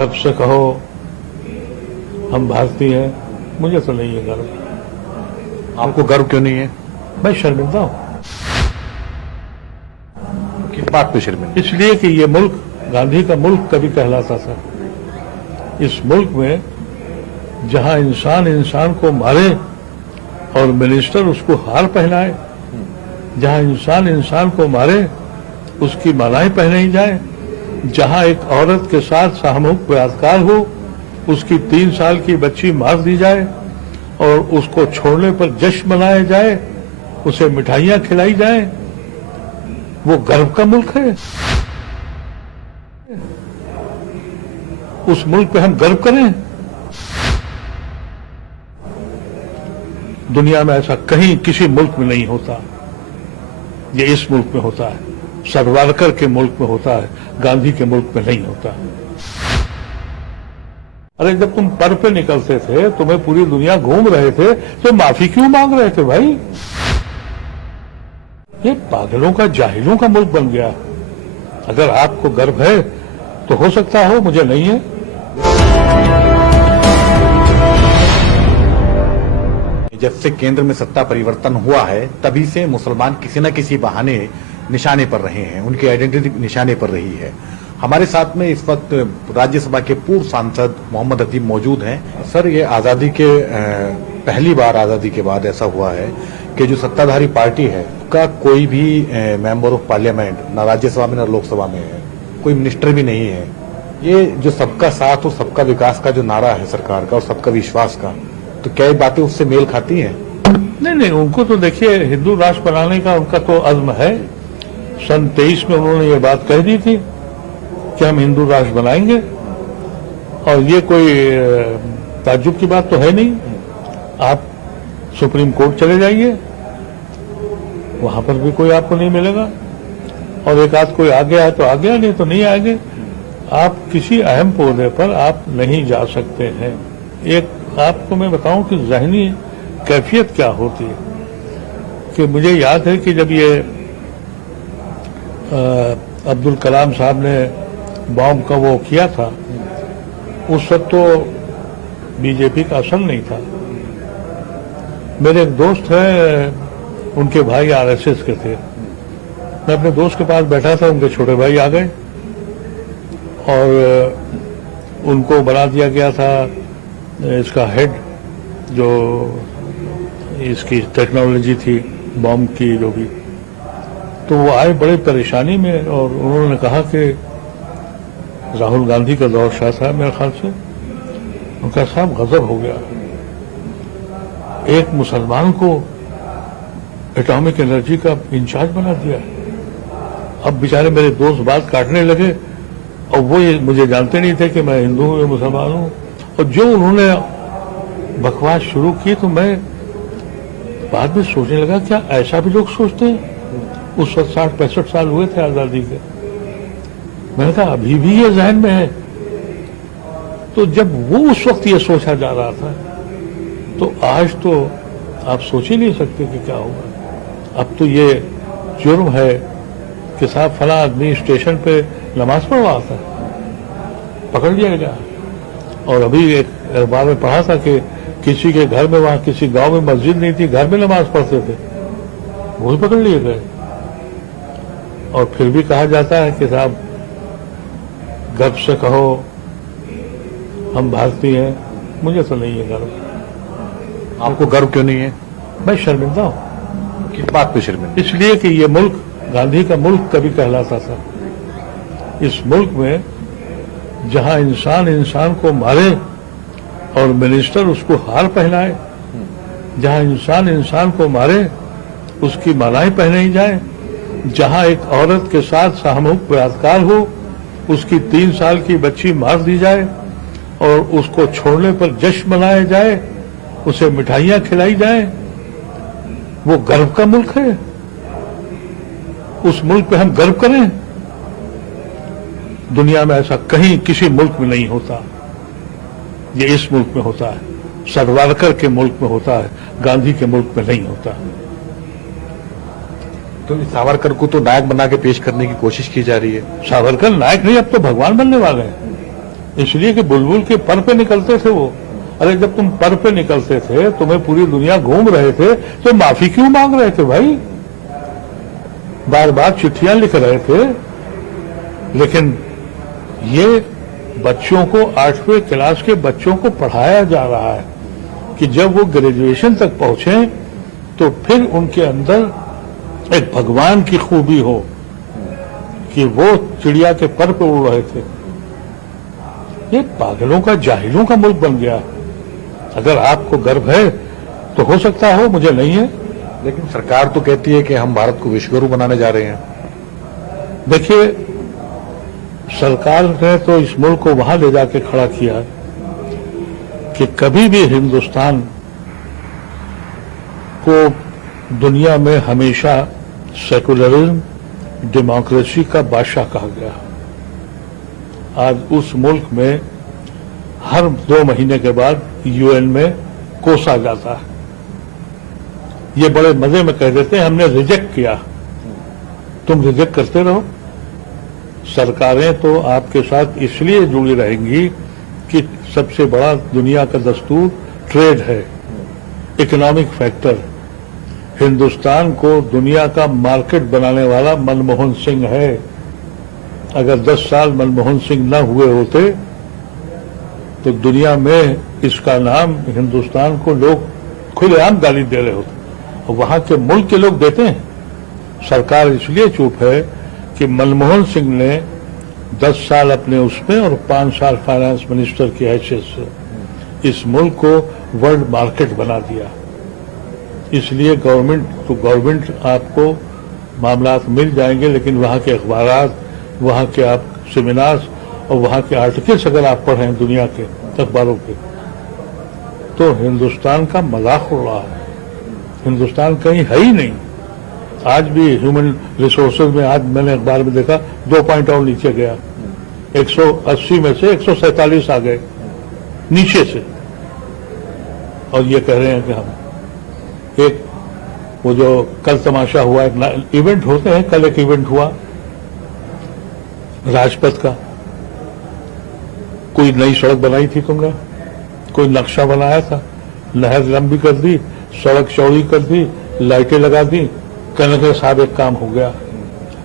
गर्व से कहो हम भारतीय हैं, मुझे तो नहीं है गर्व। आपको गर्व क्यों नहीं है? मैं शर्मिंदा हूं किस बात पे शर्मिंदा? इसलिए कि ये मुल्क गांधी का मुल्क कभी कहलाता था। इस मुल्क में जहां इंसान इंसान को मारे और मिनिस्टर उसको हार पहनाए, जहां इंसान इंसान को मारे उसकी मालाएं पहनाई जाए, जहां एक औरत के साथ सामूहिक बलात्कार हो, उसकी 3 साल की बच्ची मार दी जाए और उसको छोड़ने पर जश्न मनाया जाए, उसे मिठाइयां खिलाई जाए, वो गर्व का मुल्क है। उस मुल्क पे हम गर्व करें। दुनिया में ऐसा कहीं किसी मुल्क में नहीं होता, ये इस मुल्क में होता है। सावरकर के मुल्क में होता है, गांधी के मुल्क में नहीं होता। अरे जब तुम पर पे निकलते थे, तुम्हें पूरी दुनिया घूम रहे थे, तो माफी क्यों मांग रहे थे भाई? ये पागलों का, जाहिलों का मुल्क बन गया। अगर आपको गर्व है तो हो सकता हो, मुझे नहीं है। जब से केंद्र में सत्ता परिवर्तन हुआ है, तभी से मुसलमान किसी न किसी बहाने निशाने पर रहे हैं, उनकी आइडेंटिटी निशाने पर रही है। हमारे साथ में इस वक्त राज्यसभा के पूर्व सांसद मोहम्मद अतीब मौजूद हैं। सर, ये आजादी के पहली बार आजादी के बाद ऐसा हुआ है कि जो सत्ताधारी पार्टी है का कोई भी मेंबर ऑफ पार्लियामेंट ना राज्यसभा में ना लोकसभा में है, कोई मिनिस्टर भी नहीं है। ये जो सबका साथ और सबका विकास का जो नारा है सरकार का और सबका विश्वास का, तो क्या ये बातें उससे मेल खाती हैं? नहीं, उनको तो देखिए हिंदू राष्ट्र बनाने का उनका तो अज़्म है। सन 23 में उन्होंने ये बात कह दी थी कि हम हिंदू राष्ट्र बनाएंगे, और ये कोई ताज्जुब की बात तो है नहीं। आप सुप्रीम कोर्ट चले जाइए, वहां पर भी कोई आपको नहीं मिलेगा, और एक आध कोई आ गया है तो आ गया, नहीं तो नहीं आएंगे। आप किसी अहम पौधे पर आप नहीं जा सकते हैं। एक आपको मैं बताऊं कि ज़हनी कैफियत क्या होती है, कि मुझे याद है कि जब ये अब्दुल कलाम साहब ने बॉम्ब का वो किया था, उस वक्त तो बीजेपी का असर नहीं था। मेरे एक दोस्त हैं, उनके भाई आरएसएस के थे। मैं अपने दोस्त के पास बैठा था, उनके छोटे भाई आ गए और उनको बना दिया गया था इसका हेड, जो इसकी टेक्नोलॉजी थी बॉम्ब की जो भी। तो वो आए बड़े परेशानी में, और उन्होंने कहा कि राहुल गांधी का दौर शाह साहब मेरे ख्याल से, उनका साहब गजब हो गया, एक मुसलमान को एटॉमिक एनर्जी का इंचार्ज बना दिया। अब बेचारे मेरे दोस्त बात काटने लगे, और वो ये मुझे जानते नहीं थे कि मैं हिंदू हूं या मुसलमान हूं, और जो उन्होंने बकवास शुरू की तो मैं बाद में सोचने लगा क्या ऐसा भी लोग सोचते हैं? उस वक्त 60-65 साल हुए थे आजादी के। मैंने कहा अभी भी ये जहन में है। तो जब वो उस वक्त ये सोचा जा रहा था, तो आज तो आप सोच ही नहीं सकते कि क्या होगा। अब तो ये जुर्म है कि साहब फला आदमी स्टेशन पे नमाज पढ़वाता है, पकड़ लिया गया। और अभी एक अखबार में पढ़ा था कि किसी के घर में, वहां किसी गांव में मस्जिद नहीं थी, घर में नमाज पढ़ते थे, वो भी पकड़ लिए गए। और फिर भी कहा जाता है कि साहब गर्व से कहो हम भारतीय हैं, मुझे तो नहीं है गर्व। आपको गर्व क्यों नहीं है? मैं शर्मिंदा हूं। किस बात पे शर्मिंदा? इसलिए कि ये मुल्क गांधी का मुल्क कभी कहलाता था। इस मुल्क में जहां इंसान इंसान को मारे और मिनिस्टर उसको हार पहनाए, जहां इंसान इंसान को मारे उसकी मालाएं पहनाई जाए, जहां एक औरत के साथ सामूहिक बलात्कार हो, उसकी 3 साल की बच्ची मार दी जाए और उसको छोड़ने पर जश्न मनाया जाए, उसे मिठाइयां खिलाई जाए, वो गर्व का मुल्क है। उस मुल्क पे हम गर्व करें। दुनिया में ऐसा कहीं किसी मुल्क में नहीं होता, ये इस मुल्क में होता है। सावरकर के मुल्क में होता है, गांधी के मुल्क में नहीं होता। तो सावरकर को तो नायक बना के पेश करने की कोशिश की जा रही है। सावरकर नायक नहीं, अब तो भगवान बनने वाले हैं। इसलिए कि बुलबुल के पर पे निकलते थे वो। अरे जब तुम पर पे निकलते थे, तुम्हें पूरी दुनिया घूम रहे थे, तो माफी क्यों मांग रहे थे भाई? बार बार चिट्ठियां लिख रहे थे। लेकिन ये बच्चों को, 8वीं क्लास के बच्चों को पढ़ाया जा रहा है कि जब वो ग्रेजुएशन तक पहुंचे तो फिर उनके अंदर एक भगवान की खूबी हो कि वो चिड़िया के पर पे उड़ रहे थे। ये पागलों का, जाहिलों का मुल्क बन गया। अगर आपको गर्व है तो हो सकता हो, मुझे नहीं है। लेकिन सरकार तो कहती है कि हम भारत को विश्वगुरु बनाने जा रहे हैं। देखिए, सरकार ने तो इस मुल्क को वहां ले जाके खड़ा किया कि कभी भी हिंदुस्तान को दुनिया में हमेशा सेकुलरिज्म, डेमोक्रेसी का बादशाह कहा गया। आज उस मुल्क में हर 2 महीने के बाद यूएन में कोसा जाता है। ये बड़े मजे में कह देते हैं हमने रिजेक्ट किया। तुम रिजेक्ट करते रहो। सरकारें तो आपके साथ इसलिए जुड़ी रहेंगी कि सबसे बड़ा दुनिया का दस्तूर ट्रेड है, इकोनॉमिक फैक्टर। हिंदुस्तान को दुनिया का मार्केट बनाने वाला मनमोहन सिंह है। अगर 10 साल मनमोहन सिंह न हुए होते तो दुनिया में इसका नाम, हिंदुस्तान को लोग खुलेआम गाली दे रहे होते। और वहां के मुल्क के लोग देते हैं। सरकार इसलिए चुप है कि मनमोहन सिंह ने 10 साल अपने उसमें और 5 साल फाइनेंस मिनिस्टर की हैसियत से इस मुल्क को वर्ल्ड मार्केट बना दिया। इसलिए गवर्नमेंट आपको मामलात मिल जाएंगे, लेकिन वहां के अखबारात, वहां के आप सेमिनार्स और वहां के आर्टिकल्स अगर आप पढ़ें दुनिया के अखबारों के, तो हिंदुस्तान का मजाक हो रहा है। हिंदुस्तान कहीं है ही नहीं। आज भी ह्यूमन रिसोर्सेज में, आज मैंने अखबार में देखा 2 पॉइंट और नीचे गया। 180 में से 147 आ गए नीचे से। और ये कह रहे हैं कि हम एक, वो जो कल तमाशा हुआ, एक इवेंट होते हैं, कल एक इवेंट हुआ राजपथ का। कोई नई सड़क बनाई थी तुमने, कोई नक्शा बनाया था, नहर लंबी कर दी, सड़क चौड़ी कर दी, लाइटें लगा दी, कहने के साहब एक काम हो गया।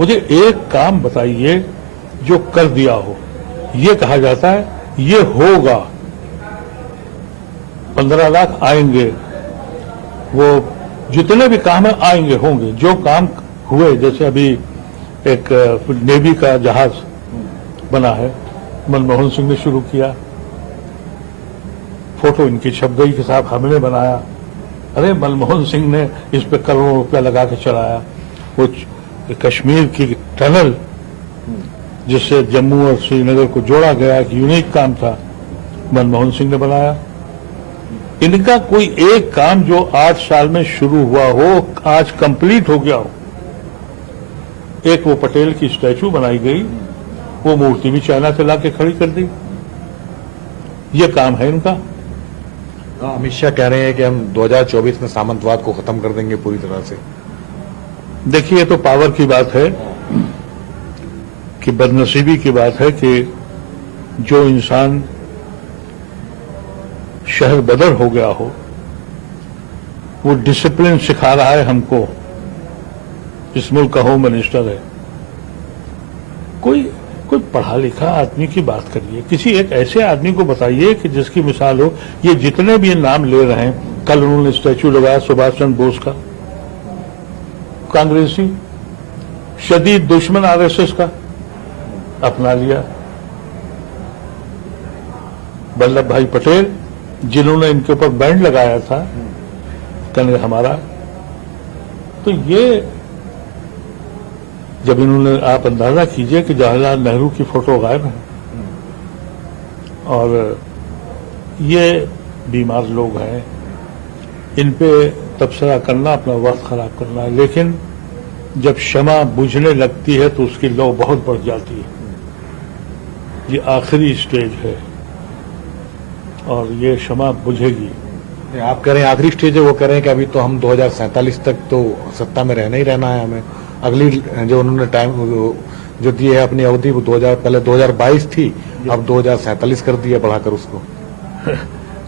मुझे एक काम बताइए जो कर दिया हो। ये कहा जाता है ये होगा, 15 लाख आएंगे, वो जितने भी काम है आएंगे, होंगे। जो काम हुए, जैसे अभी एक नेवी का जहाज बना है, मनमोहन सिंह ने शुरू किया, फोटो इनकी छप गई कि साहब हमने बनाया। अरे मनमोहन सिंह ने इस पे करोड़ों रुपया लगा के चलाया। वो कश्मीर की टनल जिससे जम्मू और श्रीनगर को जोड़ा गया, एक यूनिक काम था, मनमोहन सिंह ने बनाया। इनका कोई एक काम जो 8 साल में शुरू हुआ हो, आज कंप्लीट हो गया हो। एक वो पटेल की स्टैचू बनाई गई, वो मूर्ति भी चाइना से लाके खड़ी कर दी। ये काम है इनका। अमित शाह कह रहे हैं कि हम 2024 में सामंतवाद को खत्म कर देंगे पूरी तरह से। देखिए, ये तो पावर की बात है कि बदनसीबी की बात है कि जो इंसान शहर बदर हो गया हो, वो डिसिप्लिन सिखा रहा है हमको। इस मुल्क का होम मिनिस्टर है। कोई पढ़ा लिखा आदमी की बात करिए, किसी एक ऐसे आदमी को बताइए कि जिसकी मिसाल हो। ये जितने भी नाम ले रहे हैं, कल उन्होंने स्टैचू लगाया सुभाष चंद्र बोस का, कांग्रेसी, शदीद दुश्मन आरएसएस का, अपना लिया। वल्लभ भाई पटेल, जिन्होंने इनके ऊपर बैंड लगाया था, कहने हमारा। तो ये जब इन्होंने, आप अंदाजा कीजिए कि जवाहरलाल नेहरू की फोटो गायब है, और ये बीमार लोग हैं, इन पे तबसरा करना अपना वक्त खराब करना है। लेकिन जब क्षमा बुझने लगती है तो उसकी लौ बहुत बढ़ जाती है। ये आखिरी स्टेज है और ये क्षमा बुझेगी। आप कह रहे हैं आखिरी स्टेज है, वो कह रहे हैं कि अभी तो हम 2047 तक तो सत्ता में रहना ही रहना है हमें। अगली जो उन्होंने टाइम जो दी है अपनी अवधि वो 2000 पहले 2022 थी, अब 2047 कर दिया बढ़ाकर उसको।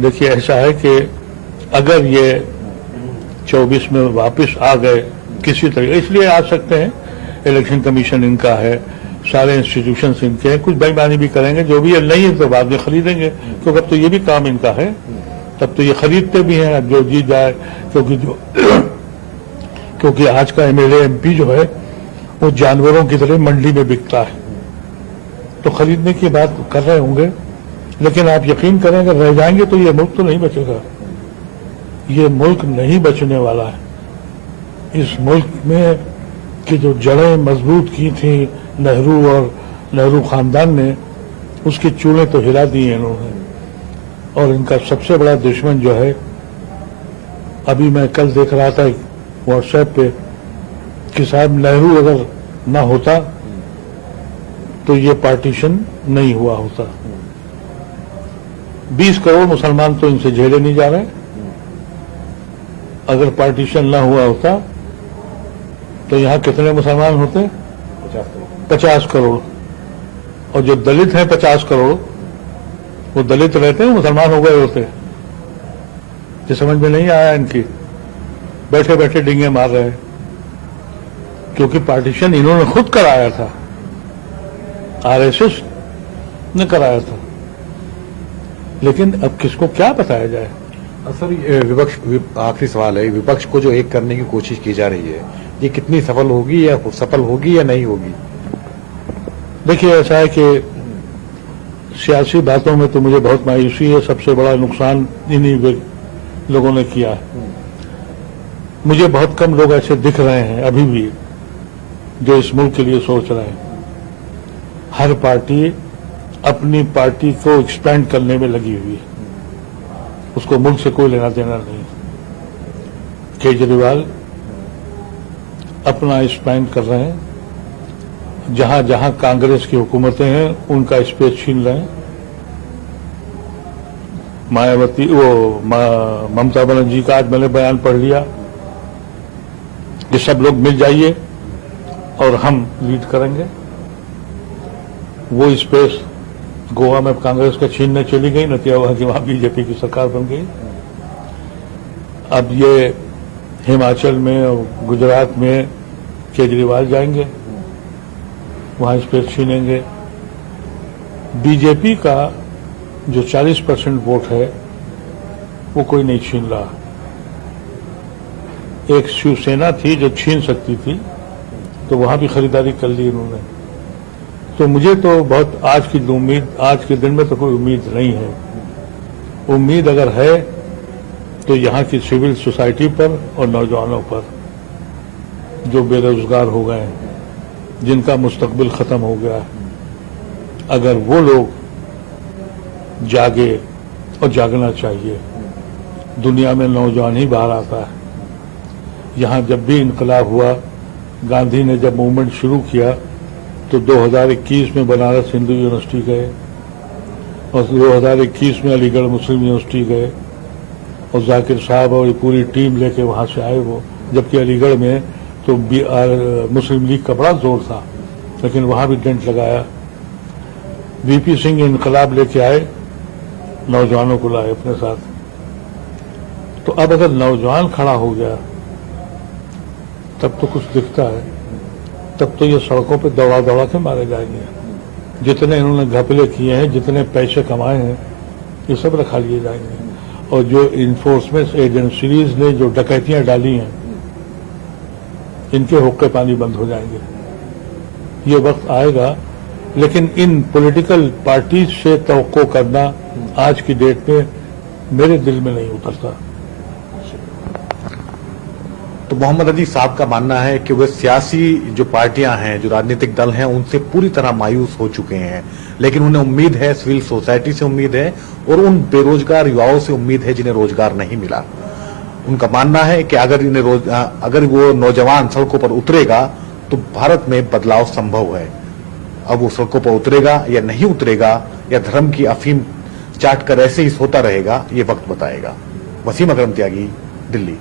देखिए ऐसा है कि अगर ये 24 में वापस आ गए किसी तरह, इसलिए आ सकते हैं, इलेक्शन कमीशन इनका है, सारे इंस्टीट्यूशंस इनके हैं, कुछ बेईमानी भी करेंगे, जो भी है नहीं है तो बाद में खरीदेंगे, क्योंकि अब तो ये भी काम इनका है, तब तो ये खरीदते भी हैं जो जीत जाए, क्योंकि आज का एमएलए एमपी जो है वो जानवरों की तरह मंडी में बिकता है, तो खरीदने की बात कर रहे होंगे, लेकिन आप यकीन करें अगर रह जाएंगे तो ये मुल्क तो नहीं बचेगा, ये मुल्क नहीं बचने वाला है। इस मुल्क में की जो जड़ें मजबूत की थी नेहरू और नेहरू खानदान ने, उसकी चूल्हे तो हिला दी हैं इन्होंने, और इनका सबसे बड़ा दुश्मन जो है, अभी मैं कल देख रहा था व्हाट्सएप पे कि साहब नेहरू अगर ना होता तो ये पार्टीशन नहीं हुआ होता। 20 करोड़ मुसलमान तो इनसे झेले नहीं जा रहे, अगर पार्टीशन ना हुआ होता तो यहां कितने मुसलमान होते? 50 करोड़। और जो दलित हैं 50 करोड़, वो दलित रहते हैं, मुसलमान हो गए होते। ये समझ में नहीं आया इनकी, बैठे बैठे डिंगे मार रहे हैं, क्योंकि पार्टीशन इन्होंने खुद कराया था, आरएसएस ने कराया था, लेकिन अब किसको क्या बताया जाए। सर विपक्ष, आखिरी सवाल है, विपक्ष को जो एक करने की कोशिश की जा रही है, ये कितनी सफल होगी या नहीं होगी? देखिए ऐसा है कि सियासी बातों में तो मुझे बहुत मायूसी है, सबसे बड़ा नुकसान इन्हीं लोगों ने किया है। मुझे बहुत कम लोग ऐसे दिख रहे हैं अभी भी जो इस मुल्क के लिए सोच रहे हैं। हर पार्टी अपनी पार्टी को एक्सपेंड करने में लगी हुई है, उसको मुल्क से कोई लेना देना नहीं। केजरीवाल अपना एक्सपेंड कर रहे हैं, जहां जहां कांग्रेस की हुकूमतें हैं उनका स्पेस छीन रहे हैं। मायावती ममता बनर्जी का आज मैंने बयान पढ़ लिया कि सब लोग मिल जाइए और हम लीड करेंगे। वो स्पेस गोवा में कांग्रेस का छीनने चली गई, नतीजा हुआ कि वहां बीजेपी की सरकार बन गई। अब ये हिमाचल में और गुजरात में केजरीवाल जाएंगे, वहां स्पेस छीनेंगे। बीजेपी का जो 40% वोट है वो कोई नहीं छीन रहा। एक शिवसेना थी जो छीन सकती थी, तो वहां भी खरीदारी कर ली इन्होंने। तो मुझे तो बहुत आज के दिन में तो कोई उम्मीद नहीं है। उम्मीद अगर है तो यहाँ की सिविल सोसाइटी पर और नौजवानों पर, जो बेरोजगार हो गए हैं, जिनका मुस्तकबिल खत्म हो गया है, अगर वो लोग जागे, और जागना चाहिए। दुनिया में नौजवान ही बाहर आता है। यहाँ जब भी इनकलाब हुआ, गांधी ने जब मूवमेंट शुरू किया तो 2021 में बनारस हिंदू यूनिवर्सिटी गए, और 2021 में अलीगढ़ मुस्लिम यूनिवर्सिटी गए, और जाकिर साहब और पूरी टीम लेके वहां से आए वो। जबकि अलीगढ़ में तो मुस्लिम लीग का बड़ा जोर था, लेकिन वहां भी डेंट लगाया। वीपी सिंह इनकलाब लेके आए, नौजवानों को लाए अपने साथ। तो अब अगर नौजवान खड़ा हो गया तब तो कुछ दिखता है, तब तो ये सड़कों पे दौड़ा दौड़ा के मारे जाएंगे। जितने इन्होंने घपले किए हैं, जितने पैसे कमाए हैं, ये सब रखा लिए जाएंगे। और जो इन्फोर्समेंट एजेंसीज ने जो डकैतियां डाली हैं, इनके हुक्के पानी बंद हो जाएंगे। ये वक्त आएगा, लेकिन इन पॉलिटिकल पार्टीज से तवक्को करना आज की डेट में मेरे दिल में नहीं उतरता। तो मोहम्मद अली साहब का मानना है कि वे सियासी जो पार्टियां हैं, जो राजनीतिक दल हैं, उनसे पूरी तरह मायूस हो चुके हैं, लेकिन उन्हें उम्मीद है, सिविल सोसाइटी से उम्मीद है, और उन बेरोजगार युवाओं से उम्मीद है जिन्हें रोजगार नहीं मिला। उनका मानना है कि अगर वो नौजवान सड़कों पर उतरेगा तो भारत में बदलाव संभव है। अब वो सड़कों पर उतरेगा या नहीं उतरेगा, या धर्म की अफीम चाट कर ऐसे ही सोता रहेगा, ये वक्त बताएगा। वसीम अकरम त्यागी, दिल्ली।